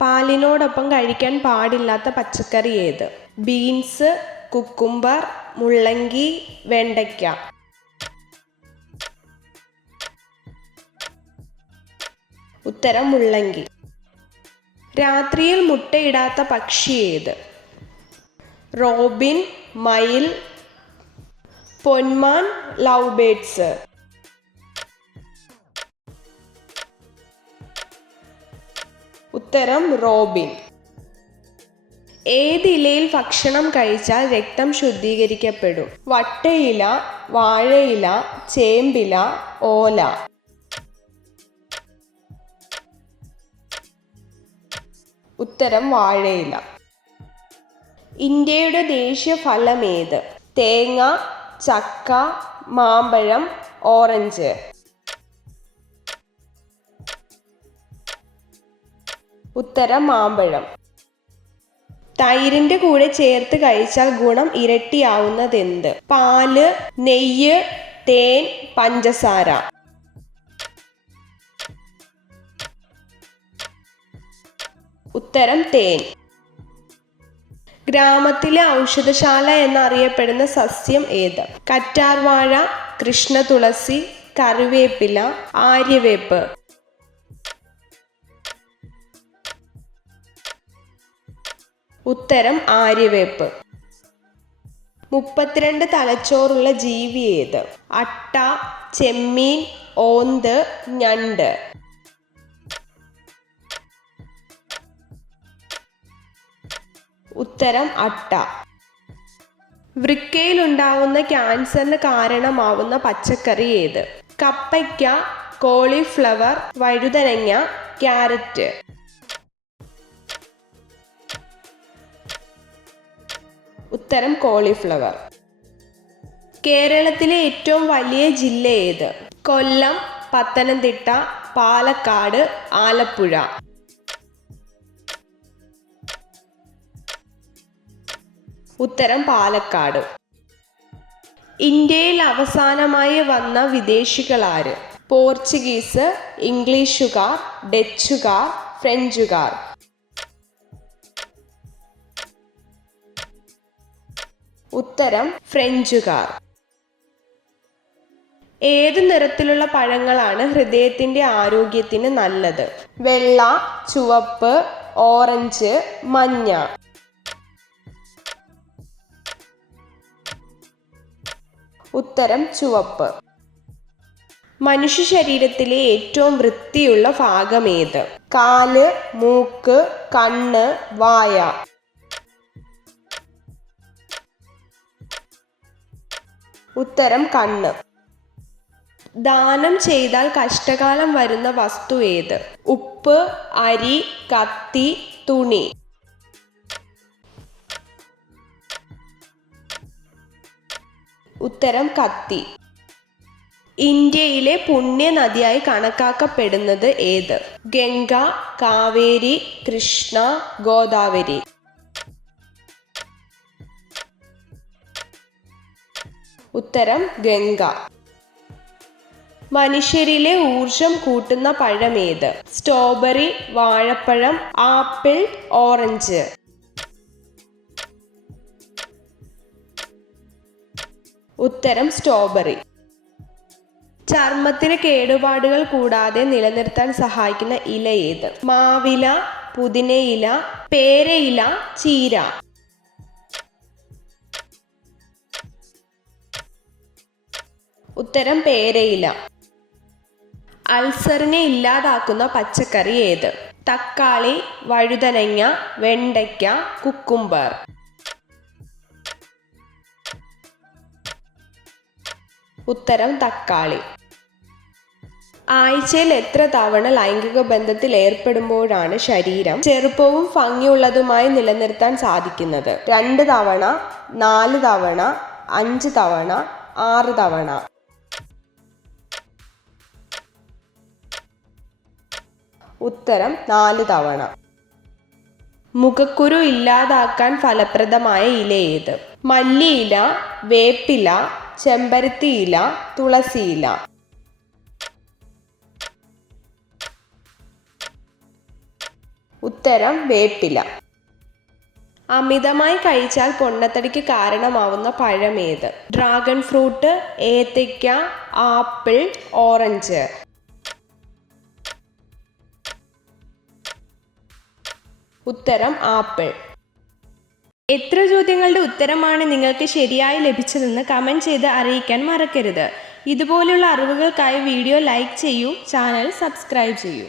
പാലിനോടൊപ്പം കഴിക്കാൻ പാടില്ലാത്ത പച്ചക്കറി ഏത്? ബീൻസ്, കുക്കുംബർ, മുള്ളങ്കി, വെണ്ടയ്ക്ക. ഉത്തരം മുള്ളങ്കി. രാത്രിയിൽ മുട്ടയിടാത്ത പക്ഷി ഏത്? റോബിൻ, മയിൽ, പൊന്മാൻ, ലവ് ബേർഡ്സ്. ഉത്തരം റോബിൻ. ഏത് ഇലയിൽ ഭക്ഷണം കഴിച്ചാൽ രക്തം ശുദ്ധീകരിക്കപ്പെടും? വട്ടയില, വാഴയില, ചേമ്പില, ഓല. ഉത്തരം വാഴയില. ഇന്ത്യയുടെ ദേശീയ ഫലം ഏത്? തേങ്ങ, ചക്ക, മാമ്പഴം, ഓറഞ്ച്. ഉത്തരം മാമ്പഴം. തൈരിന്റെ കൂടെ ചേർത്ത് കഴിച്ചാൽ ഗുണം ഇരട്ടിയാവുന്നതെന്ത്? പാല്, നെയ്യ്, തേൻ, പഞ്ചസാര. ഉത്തരം തേൻ. ഗ്രാമത്തിലെ ഔഷധശാല എന്നറിയപ്പെടുന്ന സസ്യം ഏത്? കറ്റാർവാഴ, കൃഷ്ണതുളസി, കറിവേപ്പില, ആര്യവേപ്പ്. ഉത്തരം ആര്യവേപ്പ്. 32 തലച്ചോറുള്ള ജീവി ഏത്? അട്ട, ചെമ്മീൻ, ഓന്ത്, ഞണ്ട്. ഉത്തരം അട്ട. വൃക്കയിലുണ്ടാവുന്ന ക്യാൻസറിന് കാരണമാവുന്ന പച്ചക്കറി ഏത്? കപ്പയ്ക്ക, കോളിഫ്ലവർ, വഴുതനങ്ങ, ക്യാരറ്റ്. ഉത്തരം കോളിഫ്ലവർ. കേരളത്തിലെ ഏറ്റവും വലിയ ജില്ല ഏത്? കൊല്ലം, പത്തനംതിട്ട, പാലക്കാട്, ആലപ്പുഴ. ഉത്തരം പാലക്കാട്. ഇന്ത്യയിൽ അവസാനമായി വന്ന വിദേശികളാര്? പോർച്ചുഗീസ്, ഇംഗ്ലീഷുകാർ, ഡച്ചുകാർ, ഫ്രഞ്ചുകാർ. ഉത്തരം ഫ്രഞ്ചുകാർ. ഏത് നിറത്തിലുള്ള പഴങ്ങളാണ് ഹൃദയത്തിന്റെ ആരോഗ്യത്തിന് നല്ലത്? വെള്ള, ചുവപ്പ്, ഓറഞ്ച്, മഞ്ഞ. ഉത്തരം ചുവപ്പ്. മനുഷ്യ ശരീരത്തിലെ ഏറ്റവും വൃത്തിയുള്ള ഭാഗം ഏത്? കാല്, മൂക്ക്, കണ്ണ്, വായ. ഉത്തരം കണ്ണ്. ദാനം ചെയ്താൽ കഷ്ടകാലം വരുന്ന വസ്തു ഏത്? ഉപ്പ്, അരി, കത്തി, തുണി. ഉത്തരം കത്തി. ഇന്ത്യയിലെ പുണ്യ നദിയായി കണക്കാക്കപ്പെടുന്നത് ഏത്? ഗംഗ, കാവേരി, കൃഷ്ണ, ഗോദാവരി. ഉത്തരം ഗംഗ. മനുഷ്യരിലെ ഊർജം കൂട്ടുന്ന പഴം ഏത്? സ്ട്രോബെറി, വാഴപ്പഴം, ആപ്പിൾ, ഓറഞ്ച്. ഉത്തരം സ്ട്രോബെറി. ചർമ്മത്തിന് കേടുപാടുകൾ കൂടാതെ നിലനിർത്താൻ സഹായിക്കുന്ന ഇല ഏത്? മാവില, പുതിനയില, പേരയില, ചീര. ഉത്തരം പേരയില. അൾസറിനെ ഇല്ലാതാക്കുന്ന പച്ചക്കറി ഏത്? തക്കാളി, വഴുതനങ്ങ, വെണ്ടയ്ക്ക, കുക്കുംബർ. ഉത്തരം തക്കാളി. ആഴ്ചയിൽ എത്ര തവണ ലൈംഗിക ബന്ധത്തിൽ ഏർപ്പെടുമ്പോഴാണ് ശരീരം ചെറുപ്പവും ഭംഗിയുള്ളതുമായി നിലനിർത്താൻ സാധിക്കുന്നത്? 2 തവണ, 4 തവണ, 5 തവണ, 6 തവണ. ഉത്തരം 4 തവണ. മുഖക്കുരു ഇല്ലാതാക്കാൻ ഫലപ്രദമായ ഇല ഏത്? മല്ലിയില, വേപ്പില, ചെമ്പരത്തിയില, തുളസിയില. ഉത്തരം വേപ്പില. അമിതമായി കഴിച്ചാൽ പൊണ്ണത്തടിക്ക് കാരണമാവുന്ന പഴമേത്? ഡ്രാഗൺ ഫ്രൂട്ട്, ഏത്തയ്ക്ക, ആപ്പിൾ, ഓറഞ്ച്. ഉത്തരം ആപ്പിൾ. എത്ര ചോദ്യങ്ങളുടെ ഉത്തരമാണ് നിങ്ങൾക്ക് ശരിയായി ലഭിച്ചതെന്ന് കമൻറ്റ് ചെയ്ത് അറിയിക്കാൻ മറക്കരുത്. ഇതുപോലുള്ള അറിവുകൾക്കായി വീഡിയോ ലൈക്ക് ചെയ്യൂ, ചാനൽ സബ്സ്ക്രൈബ് ചെയ്യൂ.